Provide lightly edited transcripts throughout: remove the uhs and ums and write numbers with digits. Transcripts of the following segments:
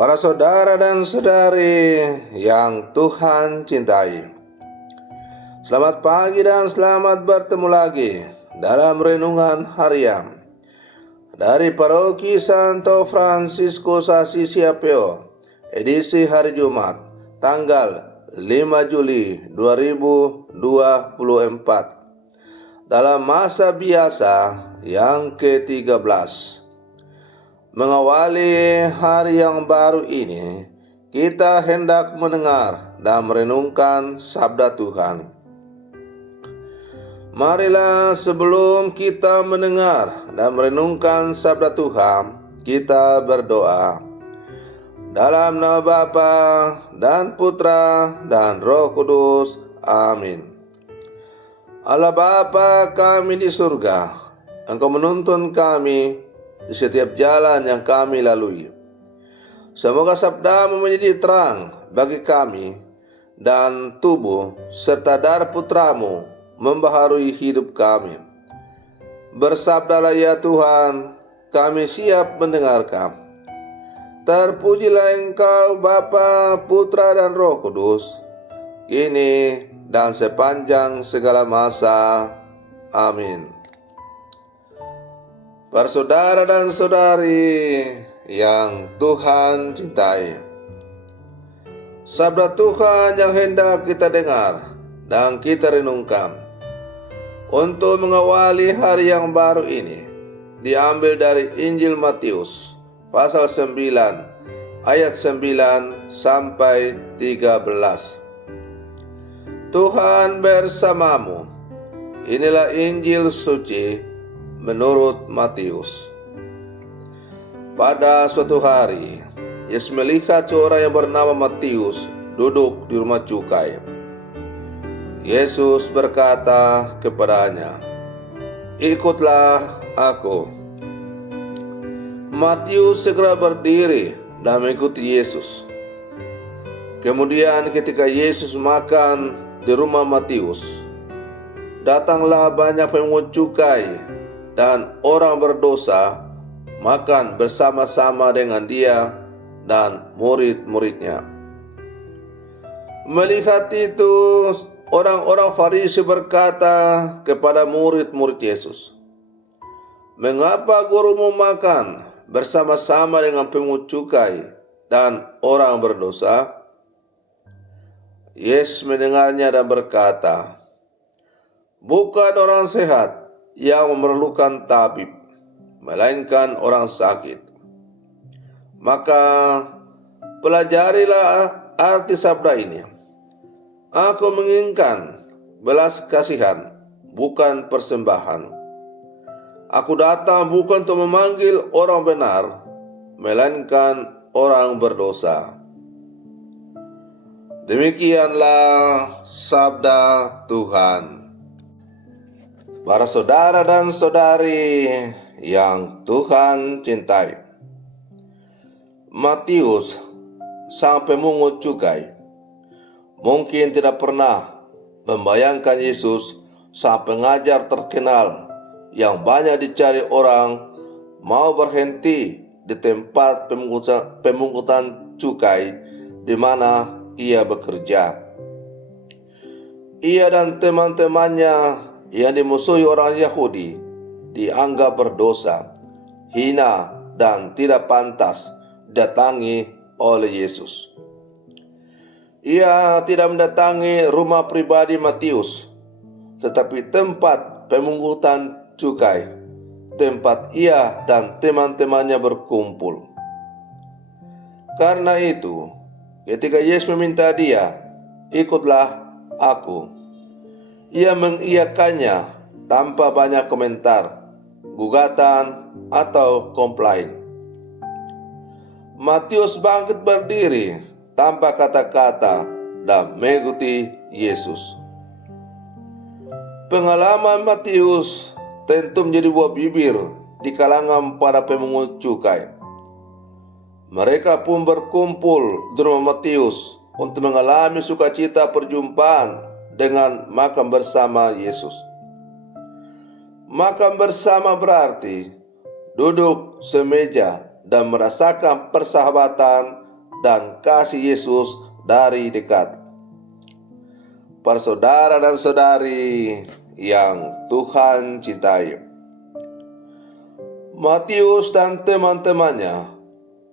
Para saudara dan saudari yang Tuhan cintai, selamat pagi dan selamat bertemu lagi dalam renungan harian dari Paroki Santo Fransiskus Assisi Apeo, edisi hari Jumat, tanggal 5 Juli 2024, dalam masa biasa yang ke-13. Mengawali hari yang baru ini, kita hendak mendengar dan merenungkan sabda Tuhan. Marilah sebelum kita mendengar dan merenungkan sabda Tuhan, kita berdoa. Dalam nama Bapa dan Putra dan Roh Kudus. Amin. Allah Bapa kami di surga, Engkau menuntun kami di setiap jalan yang kami lalui. Semoga sabda-Mu menjadi terang bagi kami dan tubuh serta darah Putra-Mu membaharui hidup kami. Bersabdalah ya Tuhan, kami siap mendengarkan. Terpujilah Engkau Bapa, Putra dan Roh Kudus, kini dan sepanjang segala masa. Amin. Para saudara dan saudari yang Tuhan cintai, sabda Tuhan yang hendak kita dengar dan kita renungkan untuk mengawali hari yang baru ini diambil dari Injil Matius pasal 9 ayat 9 sampai 13. Tuhan bersamamu. Inilah Injil suci menurut Matius. Pada suatu hari, Yesus melihat seorang yang bernama Matius duduk di rumah cukai. Yesus berkata kepadanya, "Ikutlah aku." Matius segera berdiri dan mengikuti Yesus. Kemudian ketika Yesus makan di rumah Matius, datanglah banyak pemungut cukai dan orang berdosa makan bersama-sama dengan dia dan murid-muridnya. Melihat itu, orang-orang Farisi berkata kepada murid-murid Yesus, "Mengapa gurumu makan bersama-sama dengan pemungut cukai dan orang berdosa?" Yesus mendengarnya dan berkata, "Bukan orang sehat yang memerlukan tabib, melainkan orang sakit. Maka pelajarilah arti sabda ini. Aku menginginkan belas kasihan, bukan persembahan. Aku datang bukan untuk memanggil orang benar, melainkan orang berdosa." Demikianlah sabda Tuhan. Para saudara dan saudari yang Tuhan cintai, Matius, sang pemungut cukai, mungkin tidak pernah membayangkan Yesus, sang pengajar terkenal yang banyak dicari orang, mau berhenti di tempat pemungutan cukai di mana ia bekerja. Ia dan teman-temannya yang dimusuhi orang Yahudi dianggap berdosa, hina, dan tidak pantas didatangi oleh Yesus. Ia tidak mendatangi rumah pribadi Matius, tetapi tempat pemungutan cukai, tempat ia dan teman-temannya berkumpul. Karena itu, ketika Yesus meminta dia, "Ikutlah aku," ia mengiyakannya tanpa banyak komentar, gugatan, atau komplain. Matius bangkit berdiri tanpa kata-kata dan mengikuti Yesus. Pengalaman Matius tentu menjadi buah bibir di kalangan para pemungut cukai. Mereka pun berkumpul di rumah Matius untuk mengalami sukacita perjumpaan dengan makan bersama Yesus. Makan bersama berarti duduk semeja dan merasakan persahabatan dan kasih Yesus dari dekat. Para saudara dan saudari yang Tuhan cintai, Matius dan teman-temannya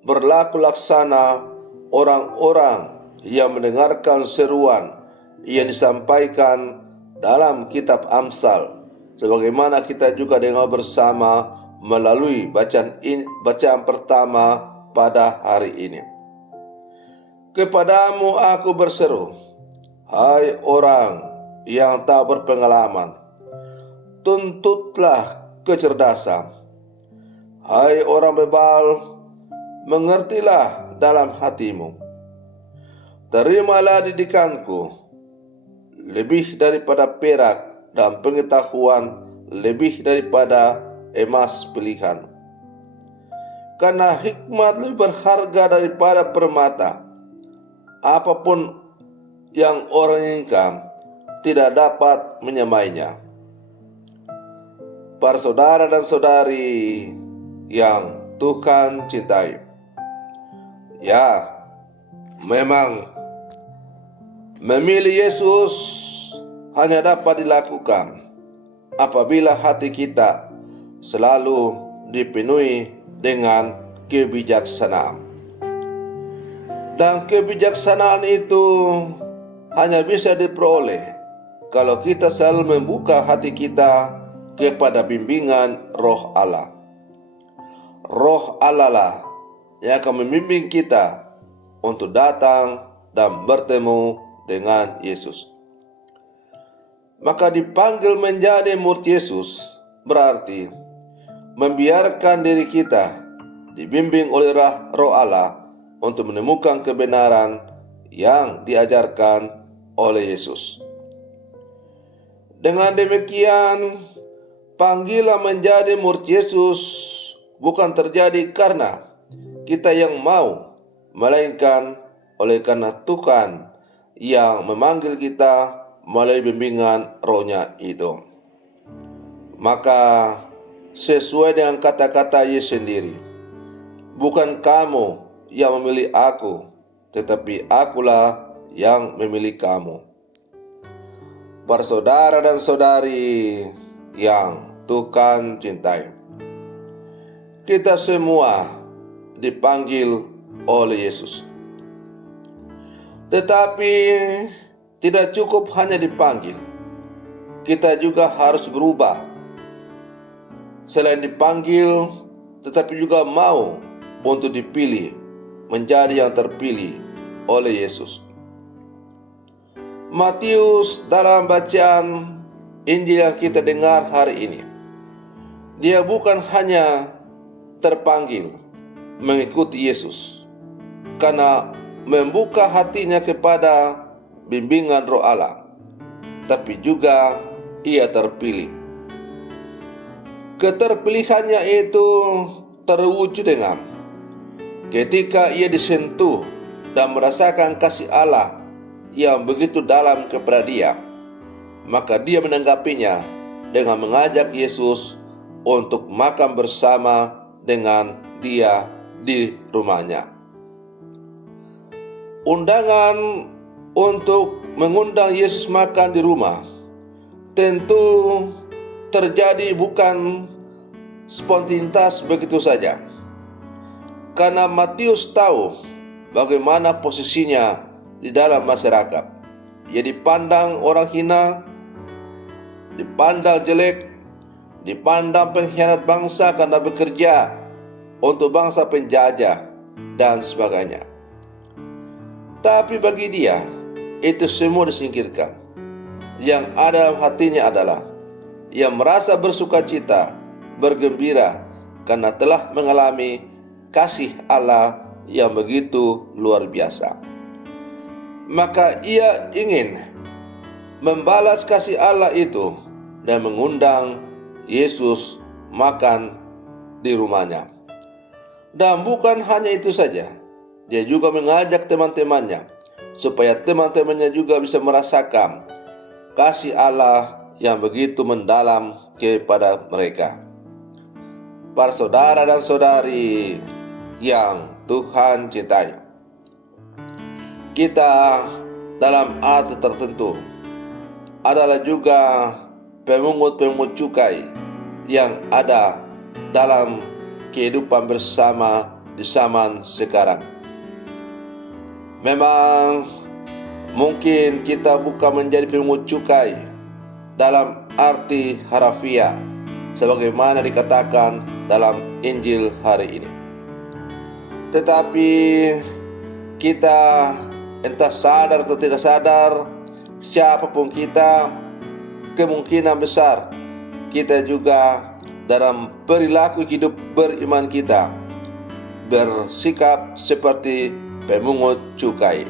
berlaku laksana orang-orang yang mendengarkan seruan yang disampaikan dalam kitab Amsal, sebagaimana kita juga dengar bersama melalui bacaan pertama pada hari ini. Kepadamu aku berseru, hai orang yang tak berpengalaman, tuntutlah kecerdasan. Hai orang bebal, mengertilah dalam hatimu. Terimalah didikanku, lebih daripada perak, dan pengetahuan lebih daripada emas pilihan. Karena hikmat lebih berharga daripada permata. Apapun yang orang inginkan tidak dapat menyamainya. Para saudara dan saudari yang Tuhan cintai, ya, memang memilih Yesus hanya dapat dilakukan apabila hati kita selalu dipenuhi dengan kebijaksanaan. Dan kebijaksanaan itu hanya bisa diperoleh kalau kita selalu membuka hati kita kepada bimbingan Roh Allah. Roh Allah lah yang akan membimbing kita untuk datang dan bertemu dengan Yesus. Maka dipanggil menjadi murid Yesus berarti membiarkan diri kita dibimbing oleh Roh Allah untuk menemukan kebenaran yang diajarkan oleh Yesus. Dengan demikian, panggilan menjadi murid Yesus bukan terjadi karena kita yang mau, melainkan oleh karena Tuhan yang memanggil kita melalui bimbingan Roh-Nya itu. Maka sesuai dengan kata-kata Yesus sendiri, bukan kamu yang memilih aku, tetapi akulah yang memilih kamu. Para saudara dan saudari yang Tuhan cintai, kita semua dipanggil oleh Yesus. Tetapi tidak cukup hanya dipanggil, kita juga harus berubah. Selain dipanggil, tetapi juga mau untuk dipilih menjadi yang terpilih oleh Yesus. Matius dalam bacaan Injil yang kita dengar hari ini, dia bukan hanya terpanggil mengikuti Yesus karena membuka hatinya kepada bimbingan Roh Allah, tapi juga ia terpilih. Keterpilihannya itu terwujud dengan ketika ia disentuh dan merasakan kasih Allah yang begitu dalam kepada dia, maka dia menanggapinya dengan mengajak Yesus untuk makan bersama dengan dia di rumahnya. Undangan untuk mengundang Yesus makan di rumah tentu terjadi bukan spontanitas begitu saja. Karena Matius tahu bagaimana posisinya di dalam masyarakat. Ia dipandang orang hina, dipandang jelek, dipandang pengkhianat bangsa karena bekerja untuk bangsa penjajah dan sebagainya. Tapi bagi dia, itu semua disingkirkan. Yang ada dalam hatinya adalah ia merasa bersukacita, bergembira karena telah mengalami kasih Allah yang begitu luar biasa. Maka ia ingin membalas kasih Allah itu dan mengundang Yesus makan di rumahnya. Dan bukan hanya itu saja, dia juga mengajak teman-temannya supaya teman-temannya juga bisa merasakan kasih Allah yang begitu mendalam kepada mereka. Para saudara dan saudari yang Tuhan cintai, kita dalam arti tertentu adalah juga pemungut-pemungut cukai yang ada dalam kehidupan bersama di zaman sekarang. Memang mungkin kita bukan menjadi pemungut cukai dalam arti harafiah sebagaimana dikatakan dalam Injil hari ini. Tetapi kita entah sadar atau tidak sadar, siapapun kita, kemungkinan besar kita juga dalam perilaku hidup beriman kita bersikap seperti pemungut cukai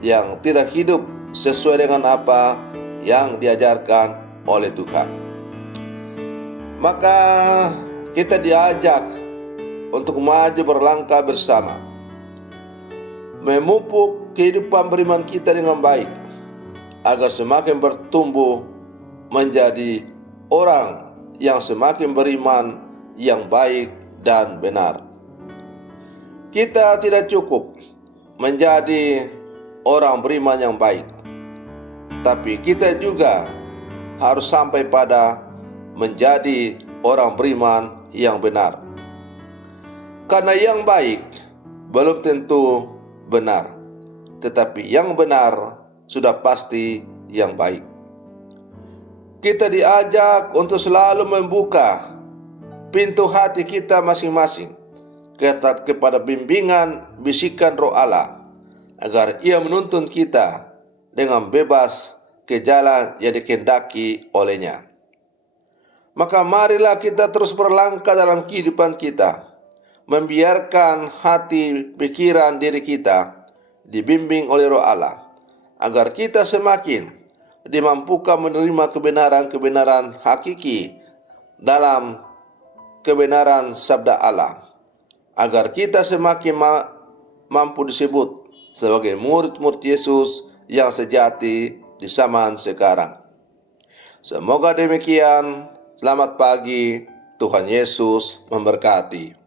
yang tidak hidup sesuai dengan apa yang diajarkan oleh Tuhan. Maka kita diajak untuk maju berlangkah bersama, memupuk kehidupan beriman kita dengan baik, agar semakin bertumbuh menjadi orang yang semakin beriman yang baik dan benar. Kita tidak cukup menjadi orang beriman yang baik, tapi kita juga harus sampai pada menjadi orang beriman yang benar. Karena yang baik belum tentu benar, tetapi yang benar sudah pasti yang baik. Kita diajak untuk selalu membuka pintu hati kita masing-masing kepada bimbingan bisikan Roh Allah, agar Ia menuntun kita dengan bebas ke jalan yang dikehendaki oleh-Nya. Maka marilah kita terus berlangkah dalam kehidupan kita, membiarkan hati pikiran diri kita dibimbing oleh Roh Allah, agar kita semakin dimampukan menerima kebenaran-kebenaran hakiki dalam kebenaran sabda Allah, agar kita semakin mampu disebut sebagai murid-murid Yesus yang sejati di zaman sekarang. Semoga demikian. Selamat pagi, Tuhan Yesus memberkati.